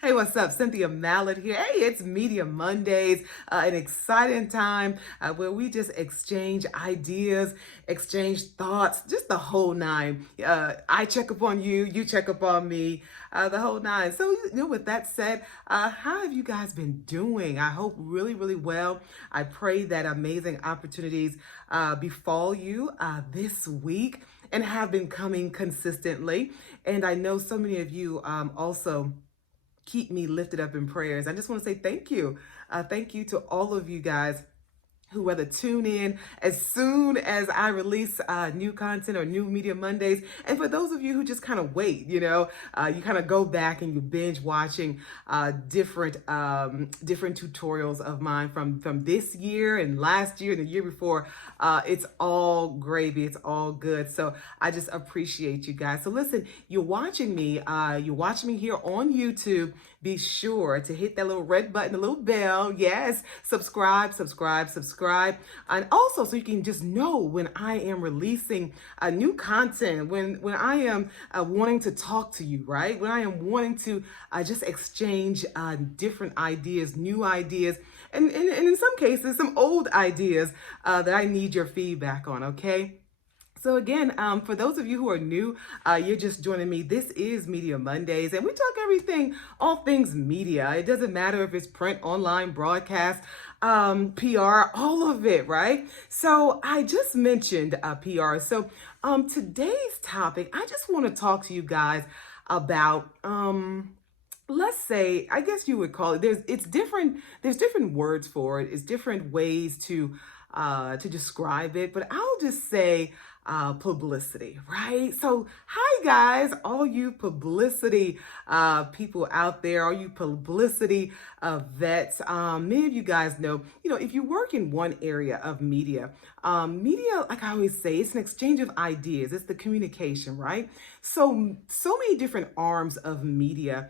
Hey, what's up? Cynthia Mallard here. Hey, it's Media Mondays, an exciting time where we just exchange ideas, exchange thoughts, just the whole nine. I check up on you, you check up on me, the whole nine. So, with that said, how have you guys been doing? I hope really, really well. I pray that amazing opportunities befall you this week and have been coming consistently. And I know so many of you also keep me lifted up in prayers. I just want to say thank you. Thank you to all of you guys who whether tune in as soon as I release new content or new Media Mondays. And for those of you who just kind of wait, you kind of go back and you binge watching different tutorials of mine from this year and last year and the year before. It's all gravy. It's all good. So I just appreciate you guys. So listen, you're watching me here on YouTube. Be sure to hit that little red button, the little bell. Yes, subscribe. And also so you can just know when I am releasing new content, when I am wanting to talk to you, right? When I am wanting to just exchange different ideas, new ideas, and in some cases, some old ideas that I need your feedback on, okay? So again, for those of you who are new, you're just joining me. This is Media Mondays, and we talk everything, all things media. It doesn't matter if it's print, online, broadcast, PR, all of it, right? So I just mentioned PR. So today's topic, I just want to talk to you guys about let's say, I guess you would call it, there's different words for it. It's different ways to describe it, but I'll just say publicity, right? So, hi guys, all you publicity people out there, all you publicity vets. Many of you guys know, if you work in one area of media, media, like I always say, it's an exchange of ideas. It's the communication, right? So many different arms of media.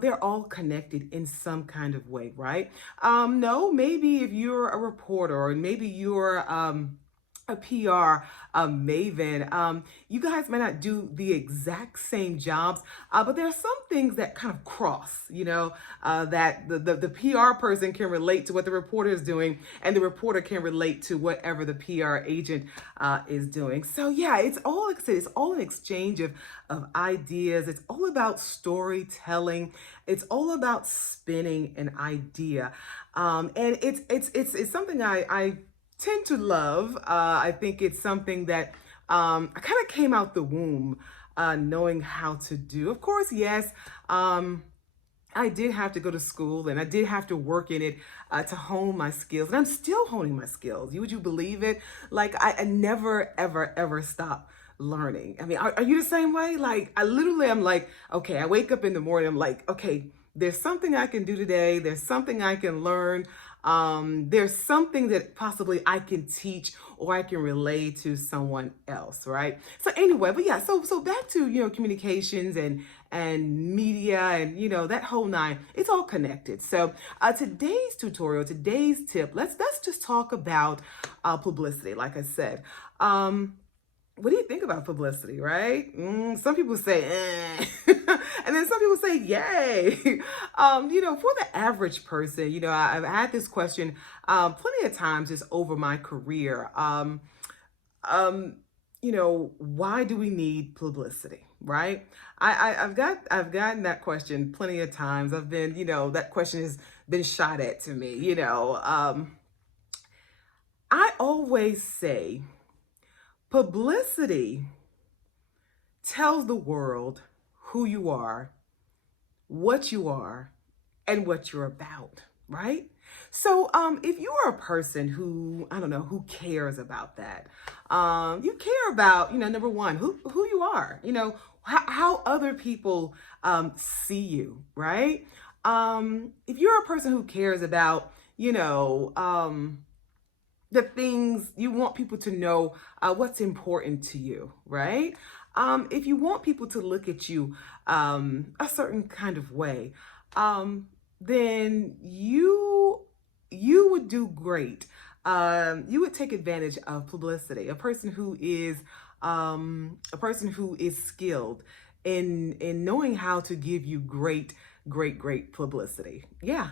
They're all connected in some kind of way, right? No, maybe if you're a reporter or maybe you're a PR maven, you guys might not do the exact same jobs, but there are some things that kind of cross, that the PR person can relate to what the reporter is doing, and the reporter can relate to whatever the PR agent is doing. So yeah, it's all, like I said, it's all an exchange of ideas. It's all about storytelling. It's all about spinning an idea, and it's something I tend to love. I think it's something that I kind of came out the womb knowing how to do. Of course, yes, I did have to go to school and I did have to work in it to hone my skills. And I'm still honing my skills. Would you believe it? Like I never, ever stop learning. I mean, are you the same way? Like I'm like, okay, I wake up in the morning, I'm like, okay, there's something I can do today. There's something I can learn. There's something that possibly I can teach or I can relay to someone else, right? So anyway, but yeah, so back to communications and media and that whole nine. It's all connected. So today's tutorial, today's tip, let's just talk about publicity. Like I said, what do you think about publicity, right? Some people say, eh. And then some people say, yay. For the average person, I've had this question plenty of times just over my career. Why do we need publicity, right? I've gotten that question plenty of times. I've been, that question has been shot at to me, I always say, publicity tells the world who you are, and what you're about, right? So if you are a person who, I don't know, who cares about that, you care about, number one, who you are, how other people see you, right? If you're a person who cares about, the things you want people to know, what's important to you, right? If you want people to look at you a certain kind of way, then you would do great. You would take advantage of publicity. A person who is skilled in knowing how to give you great great publicity. Yeah.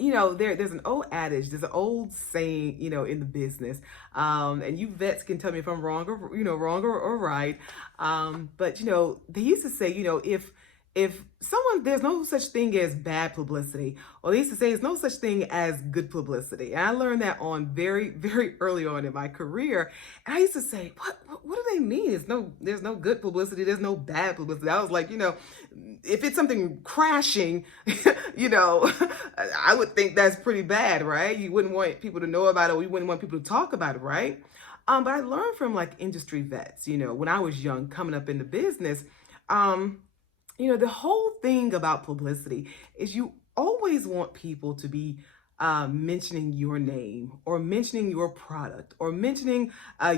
There's an old adage, there's an old saying, in the business, and you vets can tell me if I'm wrong or wrong or right. But they used to say, if someone there's no such thing as bad publicity, or they used to say there's no such thing as good publicity. And I learned that on very, very early on in my career. And I used to say, what do they mean? There's no good publicity, there's no bad publicity. I was like, if it's something crashing, I would think that's pretty bad, right? You wouldn't want people to know about it, or you wouldn't want people to talk about it, right? But I learned from like industry vets, when I was young, coming up in the business. The whole thing about publicity is you always want people to be mentioning your name, or mentioning your product, or mentioning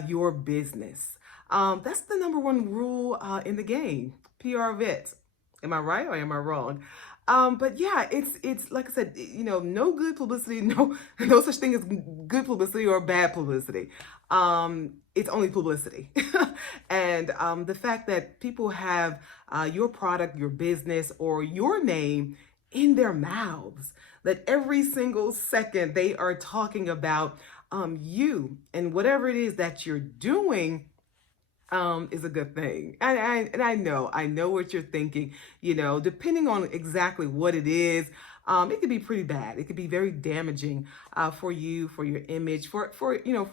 your business. That's the number one rule in the game. PR vets. Am I right or am I wrong? But yeah, it's like I said, no good publicity, no such thing as good publicity or bad publicity. It's only publicity. And the fact that people have your product, your business, or your name in their mouths, that every single second they are talking about you and whatever it is that you're doing, is a good thing. And I know what you're thinking, depending on exactly what it is. It could be pretty bad. It could be very damaging for you, for your image, for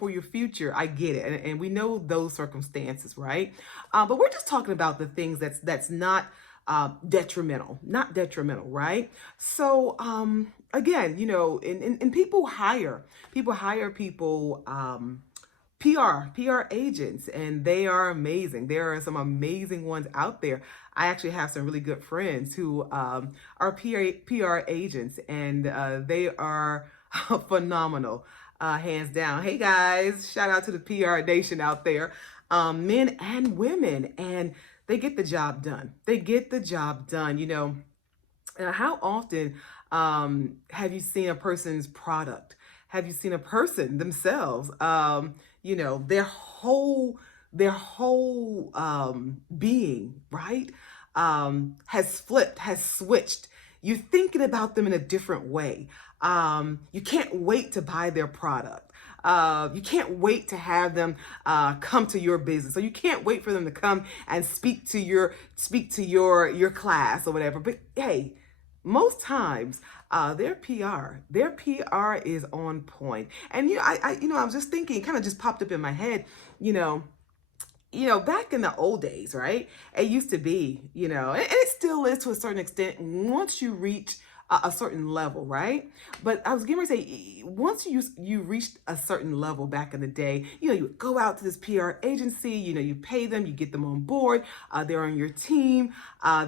your future. I get it, and we know those circumstances, right? But we're just talking about the things that's not detrimental, right? So again, and people hire people. PR agents, and they are amazing. There are some amazing ones out there. I actually have some really good friends who are PR agents, and they are phenomenal, hands down. Hey guys, shout out to the PR nation out there, men and women, and they get the job done. How often have you seen a person's product? Have you seen a person themselves? Their whole being, right? Has flipped, has switched. You're thinking about them in a different way. You can't wait to buy their product. You can't wait to have them come to your business. So you can't wait for them to come and speak to your class or whatever. But hey, most times their PR is on point. And I was just thinking, it kind of just popped up in my head, back in the old days, right? It used to be, and it still is to a certain extent, once you reach a certain level, right? But I was getting ready to say, once you reached a certain level back in the day, you would go out to this PR agency, you pay them, you get them on board, they're on your team,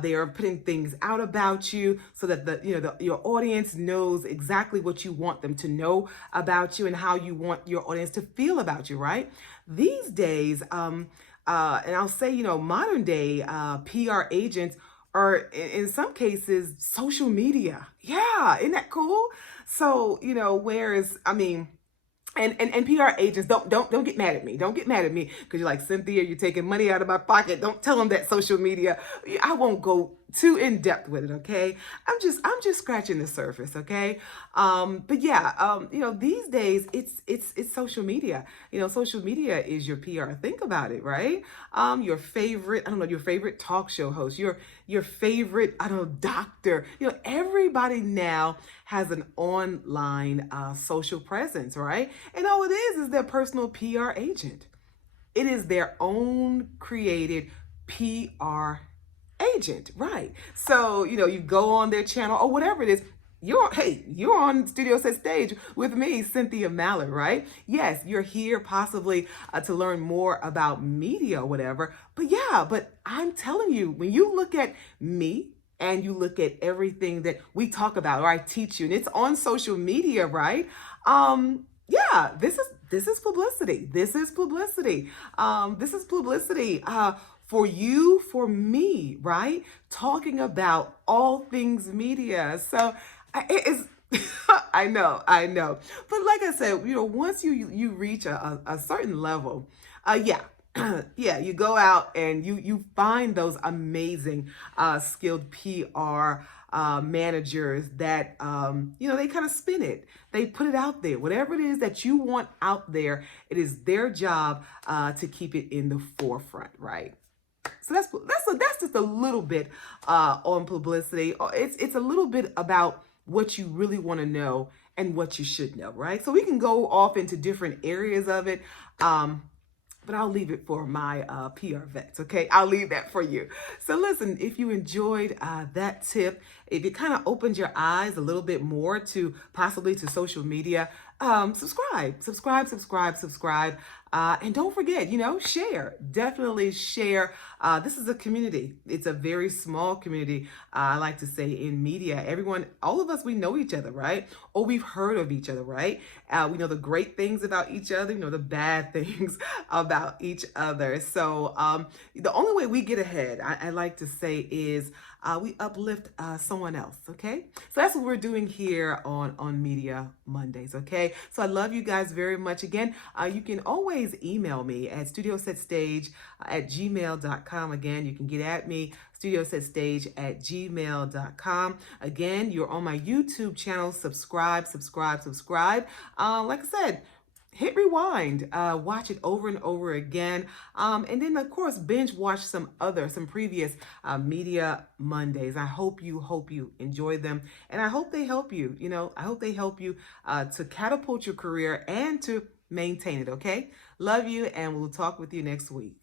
they are putting things out about you so that your audience knows exactly what you want them to know about you and how you want your audience to feel about you, right? These days, and I'll say, modern day PR agents are in some cases social media. Yeah, isn't that cool? So, whereas and PR agents, don't get mad at me. Don't get mad at me because you're like, Cynthia, you're taking money out of my pocket. Don't tell them that social media. I won't go too in depth with it, okay? I'm just scratching the surface, okay? But yeah, these days it's social media. Social media is your PR. Think about it, right? Your favorite, your favorite talk show host, your favorite, doctor. Everybody now has an online social presence, right? And all it is their personal PR agent. It is their own created PR agent, right? So, you go on their channel or whatever it is. You're on Studio Set Stage with me, Cynthia Mallard, right? Yes, you're here possibly to learn more about media or whatever. But I'm telling you, when you look at me and you look at everything that we talk about or I teach you, and it's on social media, right? This is publicity. This is publicity. This is publicity. For you, for me, right? Talking about all things media. So it's, I know. But like I said, once you reach a certain level, yeah, you go out and you find those amazing skilled PR managers that they kind of spin it. They put it out there. Whatever it is that you want out there, it is their job to keep it in the forefront, right? So that's just a little bit on publicity. It's a little bit about what you really want to know and what you should know, right? So we can go off into different areas of it. But I'll leave it for my PR vets, okay? I'll leave that for you. So listen, if you enjoyed that tip, if it kind of opened your eyes a little bit more to possibly to social media, subscribe. And don't forget, share. Definitely share. This is a community. It's a very small community, I like to say, in media. Everyone, all of us, we know each other, right? Or we've heard of each other, right? We know the great things about each other, the bad things about each other. So the only way we get ahead, I like to say, is we uplift someone else, okay? So that's what we're doing here on Media Mondays, okay? So I love you guys very much. Again, you can always email me at studiosetStage@gmail.com. Again, you can get at me, studiosetStage@gmail.com. Again, you're on my YouTube channel. Subscribe. Like I said, hit rewind, watch it over and over again, and then of course binge watch some previous Media Mondays. I hope you enjoy them, and I hope they help you. I hope they help you to catapult your career and to maintain it. Okay, love you, and we'll talk with you next week.